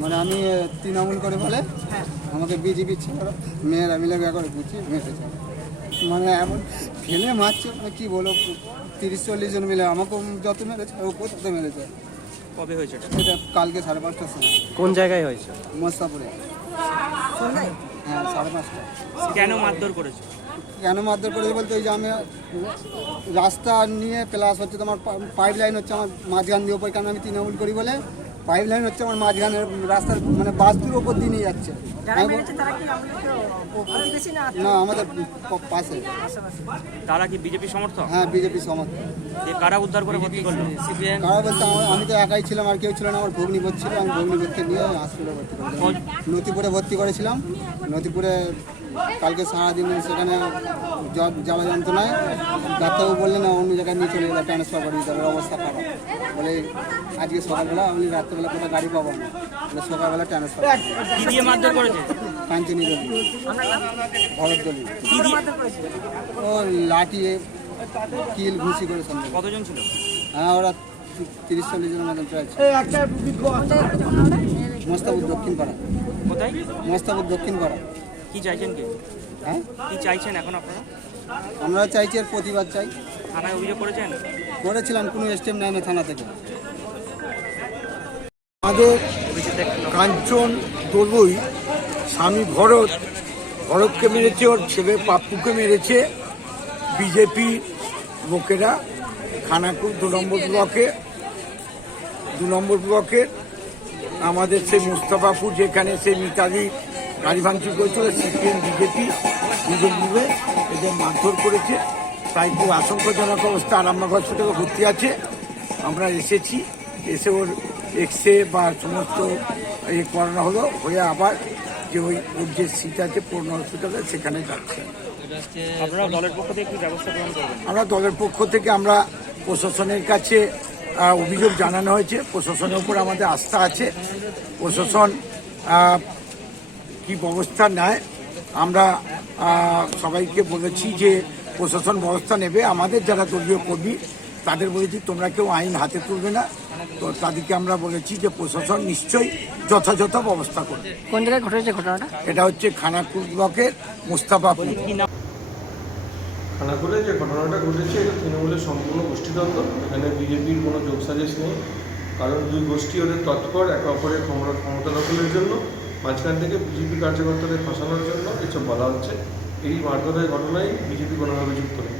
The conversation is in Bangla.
মানে আমি তৃণমূল করে বলে আমাকে বিজেপি ছেলেরা মেয়েরা মিলে করে বুঝিয়ে মেরেছে, মানে এমন ফেলে মারছে, মানে কী বলো, 30-40 জন মিলে আমাকেও যত মেরেছে ও তত মেরেছে। কবে হয়েছে এটা? কালকে 5:30টার সময়। কোন জায়গায় হয়েছে? মোস্তাপুরে। হ্যাঁ, 5:30টা। কেন মারধর করেছে? কেন মারধর করেছে বলতে, ওই যে আমি রাস্তা নিয়ে প্লাস হচ্ছে তোমার পাইপ লাইন হচ্ছে আমার মাঝখান দিয়ে ওপর, কারণ আমি তৃণমূল করি বলে পাইপ লাইন হচ্ছে আমার মাঝখানের রাস্তার, মানে বাস্তুর ওপর দিয়ে নিয়ে যাচ্ছে। না, আমাদের পাশে। তারা কি বিজেপি সমর্থক? হ্যাঁ, বিজেপি সমর্থক। কারা উদ্ধার করে ভর্তি করলো? কারা বলতে আমি তো একাই ছিলাম, আর কেউ ছিল না। আমার ভগ্নিপতি ছিল, আমি ভগ্নিপতিকে নিয়ে হসপিটালে ভর্তি করেছিলাম। নথিপুরে ভর্তি করেছিলাম। নথিপুরে কালকে সারাদিন সেখানে জ্বালা যন্ত্রণায় ডাক্তারবাবু বললেন না, অন্য জায়গায় নিয়ে চলে গেলে ট্রান্সফার করে দিতে হবে, অবস্থা খারাপ বলে। আজকে সকালবেলা আমি রাত্রেবেলা কোথাও গাড়ি পাবো না বলে সকালবেলা ট্রান্সফার। কি দিয়ে মারধর করেছে? কাঞ্চনী দলি, ভরত দলি। ও লাঠি, কিল, ঘুষি করে সন্ধ্যা। কতজন ছিল? হ্যাঁ, ওরা 30-40 জনের মতন প্রায়। মোস্তাপুর দক্ষিণ পাড়া। কোথায়? মোস্তাপুর দক্ষিণ পাড়া। কি চাইছেন কি? হ্যাঁ, কি চাইছেন এখন আপনারা? আমরা চাইছি এর প্রতিবাদ চাই। থানায় অভিযোগ করেছেন? করেছিলাম, কোনো স্টেপ নেয় না থানা থেকে। আমাদের কাঞ্চন দলুই স্বামী ভরতকে মেরেছে, ওর ছেলে পাপ্পুকে মেরেছে বিজেপি লোকেরা। খানাকুল 2 নম্বর ব্লকে আমাদের সেই মুস্তাফাপুর, যেখানে সেই মিতালি গাড়ি ভাঙচুর করেছিল, সিপিএম বিজেপি দুজন মিলে এদের মারধর করেছে। তাই খুব আশঙ্কাজনক অবস্থা, আরামবাগ হসপিটালে ভর্তি আছে। আমরা এসেছি, এসে ওর এক্সরে বা সমস্ত করানো হলো, হয়ে আবার যে ওর যে সিট আছে পূর্ণ হসপিটালে সেখানে যাচ্ছে। আপনারা দলের পক্ষ থেকে কি ব্যবস্থা গ্রহণ করবেন? আমরা দলের পক্ষ থেকে আমরা প্রশাসনের কাছে অভিযোগ জানানো হয়েছে। প্রশাসনের উপর আমাদের আস্থা আছে। প্রশাসন কি ব্যবস্থা নেয় আমরা সবাইকে বলেছি যে প্রশাসন ব্যবস্থা নেবে। আমাদের যারা দলীয় কর্মী তাদের বলেছি তোমরা কেউ আইন হাতে তুলবে না, তো তাদেরকে আমরা বলেছি যে প্রশাসন নিশ্চয়ই যথাযথ ব্যবস্থা করবে। কোন জায়গায় ঘটেছে ঘটনাটা? এটা হচ্ছে খানাকুল ব্লকের মুস্তাফাপুর। খানাকুলে যে ঘটনাটা ঘটেছে এটা তৃণমূলের সম্পূর্ণ গোষ্ঠীদ্বন্দ্ব। এখানে বিজেপির কোনো যোগসাজশ নেই, কারণ দুই গোষ্ঠী ওদের তৎপর একে অপরের ক্ষমতা দখলের জন্য, মাঝখান থেকে বিজেপি কার্যকর্তাদের ফাঁসানোর জন্য এসব বলা হচ্ছে। এই মারধরের ঘটনায় বিজেপি কোনোভাবে যুক্ত নেই।